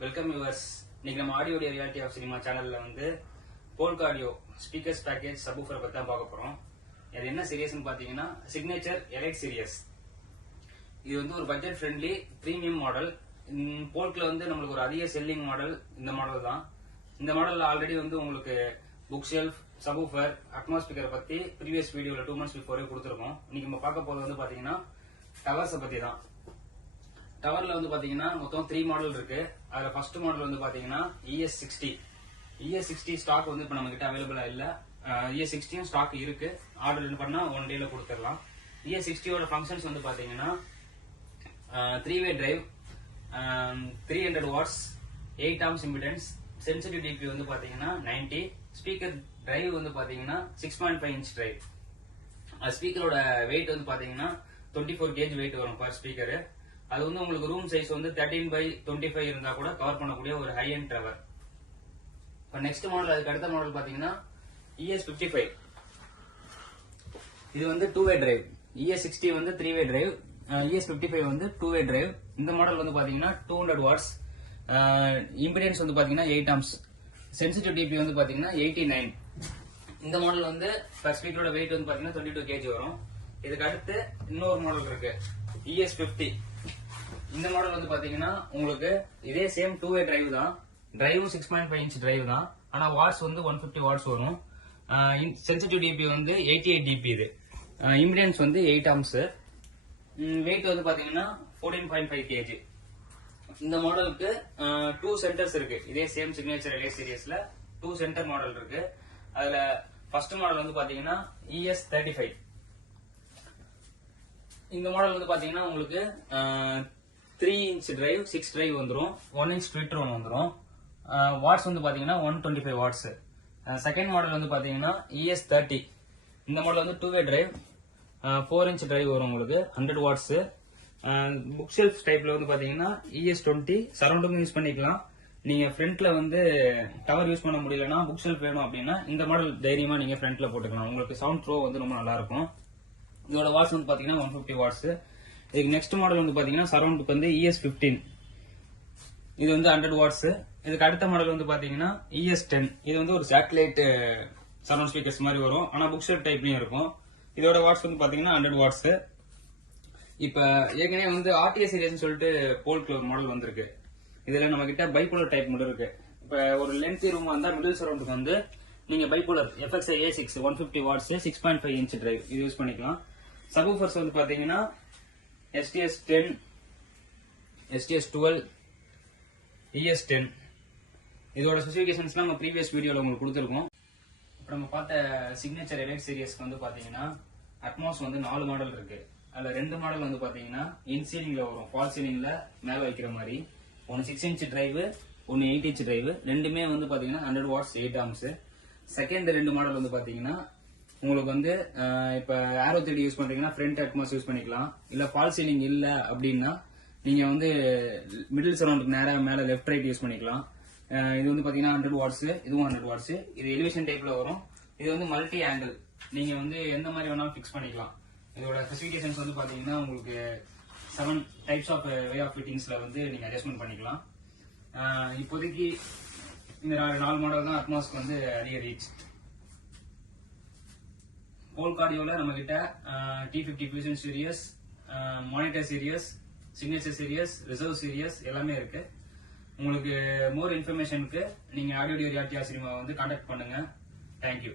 Welcome viewers. இன்னைக்கு நம்ம audio reality of cinema சேனல்ல வந்து Polk audio speakers package subwoofer பத்தி தான் பார்க்க போறோம். இது என்ன சீரியஸ்னு பாத்தீங்கன்னா சிக்னேச்சர் எலைட் சீரியஸ். இது வந்து ஒரு பட்ஜெட் ஃப்ரெண்ட்லி பிரீமியம் மாடல். போல்க்ல வந்து நம்மளுக்கு ஒரு அதிக செல்லிங் மாடல் இந்த மாடல் தான். இந்த மாடல்ல ஆல்ரெடி வந்து உங்களுக்கு புக் ஷெல்ஃப், சப்வூஃபர், அட்மாஸ்பியர் பத்தி ப்ரீவியஸ் வீடியோல 2 months பிஃபோரே கொடுத்துருக்கோம். இன்னைக்கு நம்ம பார்க்க போறது வந்து பாத்தீங்கன்னா டவர்ஸ் பத்தி தான். டவர்ல வந்து பாத்தீங்கன்னா மொத்தம் 3 மாடல் இருக்கு. அதுல ஃபர்ஸ்ட் மாடல் வந்து பாத்தீங்கன்னா ES60. ES60 ஸ்டாக் வந்து இப்ப நம்ம கிட்ட அவைலபிளா இல்ல. ES60 ஸ்டாக் இருக்கு. ஆர்டர் பண்ணா 1 டேல கொடுத்துடலாம். ES60 ஓட ஃபங்க்ஷன்ஸ் வந்து பாத்தீங்கன்னா 3-way drive, 300 watts, 8 ohms impedance, sensitive dB வந்து பாத்தீங்கன்னா 90, ஸ்பீக்கர் டிரைவ் வந்து பாத்தீங்கன்னா 6.5 inch டிரைவ். ஸ்பீக்கரோட வெயிட் வந்து பாத்தீங்கன்னா 24 kg வெயிட் வரும் பர் ஸ்பீக்கர். அது வந்து உங்களுக்கு ரூம் சைஸ் வந்து 13/25 இருந்தா கூட கவர் பண்ணக்கூடிய ஒரு ஹை எண்ட் டவர். இப்போ நெக்ஸ்ட் மாடல், அதுக்கு அடுத்த மாடல் பாத்தீங்கன்னா ES55. இது வந்து 2-way டிரைவ். ES60 வந்து 3-way டிரைவ், ES55 வந்து 2-way டிரைவ். இந்த மாடல் வந்து பாத்தீங்கன்னா 200 watts, இம்பிடன்ஸ் வந்து பாத்தீங்கன்னா 8 ohms, சென்சிட்டிவ் டிபி வந்து பாத்தீங்கன்னா 89. இந்த மாடல் வந்து பர் ஸ்பீக்கரோட வெயிட் வந்து பாத்தீங்கன்னா 22 kg வரும். இதுக்கு அடுத்து இன்னொரு மாடல் இருக்கு ES50. இந்த மாடல் வந்து பாத்தீங்கன்னா உங்களுக்கு இதே சேம் 2-way டிரைவ் தான். டிரைவும் 6.5 inch டிரைவ் தான். ஆனா வாட்ஸ் வந்து 150 watts வரும். சென்சிட்டிவ் டிபி வந்து 88 dB. இது இம்பிடன்ஸ் வந்து 8 ohms. வெயிட் வந்து பாத்தீங்கன்னா 14.5 kg. இந்த மாடலுக்கு 2 சென்டர்ஸ் இருக்கு. இதே சேம் சிக்னேச்சர் எலைட் சீரியஸ்ல 2 சென்டர் மாடல் இருக்கு. அதுல ஃபர்ஸ்ட் மாடல் வந்து பாத்தீங்கன்னா ES35. இந்த மாடல் வந்து பாத்தீங்கன்னா உங்களுக்கு 3 inch டிரைவ், 6 டிரைவ் வந்துரும், 1 inch ட்விட்டர் ஒன்று வந்துரும். வாட்ஸ் வந்து பாத்தீங்கன்னா 125 watts. செகண்ட் மாடல் வந்து பாத்தீங்கன்னா ES30. இந்த மாடல் வந்து 2-way டிரைவ், 4 inch டிரைவ் வரும் உங்களுக்கு, 100 watts. புக் ஷெல்ஃப் டைப்ல வந்து பாத்தீங்கன்னா ES20. சரௌண்டிங் யூஸ் பண்ணிக்கலாம். நீங்க ஃப்ரண்ட்ல வந்து டவர் யூஸ் பண்ண முடியலன்னா புக் ஷெல்ஃப் வேணும் அப்படின்னா இந்த மாடல் தைரியமா நீங்க ஃப்ரண்ட்ல போட்டுக்கலாம். உங்களுக்கு சவுண்ட் த்ரோ வந்து ரொம்ப நல்லா இருக்கும். இதோட வாட்ஸ் வந்து பாத்தீங்கன்னா 150 watts. இதுக்கு நெக்ஸ்ட் மாடல் வந்து பாத்தீங்கன்னா சரௌண்டுக்கு வந்து ES15. இது வந்து 100 watts. இதுக்கு அடுத்த மாடல் வந்து பாத்தீங்கன்னா ES10. இது வந்து ஒரு சேட்டலைட் சரௌண்ட் ஸ்பீக்கர்ஸ் மாதிரி வரும். ஆனா புக் ஷெல்ஃப் டைப்லயும் இருக்கும். இதோட வாட்ஸ் வந்து பாத்தீங்கன்னா 100 watts. இப்ப ஏற்கனவே வந்து RTS சீரியஸ்னு சொல்லிட்டு போல்க்ல ஒரு மாடல் வந்திருக்கு. இதுல நம்ம கிட்ட பைபோலர் டைப் மட்டும் இருக்கு. இப்ப ஒரு லென்த்தி ரூம் வந்தா மிடில் சரௌண்டுக்கு வந்து நீங்க bipolar FXI A6 150 watts 6.5 inch drive இது யூஸ் பண்ணிக்கலாம். சப்வூஃபர்ஸ் வந்து பாத்தீங்கன்னா STS10, STS12, ES10. இதோட ஸ்பெசிபிகேஷன்ஸ்லாம் நம்ம ப்ரீவியஸ் வீடியோல உங்களுக்கு கொடுத்துருக்கோம். இப்போ நம்ம பார்த்த சிக்னேச்சர் எலைட் சீரியஸ்க்கு வந்து பாத்தீங்கன்னா அட்மாஸ் வந்து 4 மாடல் இருக்கு. அதுல 2 மாடல் வந்து பாத்தீங்கன்னா இன் சீலிங்ல வரும், ஃபால் சீலிங்ல மேல வைக்கிற மாதிரி. ஒன்னு 6 inch டிரைவ், ஒன்னு 8 inch டிரைவ். ரெண்டுமே வந்து பாத்தீங்கன்னா 100 watts 8 ohms. செகண்ட் 2 மாடல் வந்து பாத்தீங்கன்னா உங்களுக்கு வந்து இப்ப ஏரோ 3D யூஸ் பண்றீங்கன்னா ஃப்ரண்ட் அட்மாஸ் யூஸ் பண்ணிக்கலாம். இல்ல ஃபால் சீலிங் இல்ல அப்படின்னா நீங்க வந்து மிடில் சரௌண்டுக்கு நேரா மேல லெஃப்ட் ரைட் யூஸ் பண்ணிக்கலாம். இது வந்து பாத்தீங்கன்னா 100 watts, இதுவும் 100 watts. இது எலிவேஷன் டைப்ல வரும். இது வந்து மல்டி ஆங்கிள், நீங்க வந்து எந்த மாதிரி வேணாலும் ஃபிக்ஸ் பண்ணிக்கலாம். இதோட ஸ்பெசிபிகேஷன்ஸ் வந்து பாத்தீங்கன்னா உங்களுக்கு 7 டைப்ஸ் ஆஃப் வே ஆஃப் ஃபிட்டிங்ஸ்ல வந்து நீங்க அட்ஜஸ்ட்மெண்ட் பண்ணிக்கலாம். இப்போதைக்கு இந்த 4 மாடல் தான் அட்மாஸ்க்கு வந்து அதிக ரீச். போல்க் ஆடியோல நம்ம கிட்ட T50 fusion series, monitor series, signature series, reserve series எல்லாமே இருக்கு. உங்களுக்கு மோர் இன்ஃபர்மேஷனுக்கு நீங்க ஆடியோ ரியாலிட்டி சினிமா வந்து கான்டாக்ட் பண்ணுங்க. தேங்க்யூ.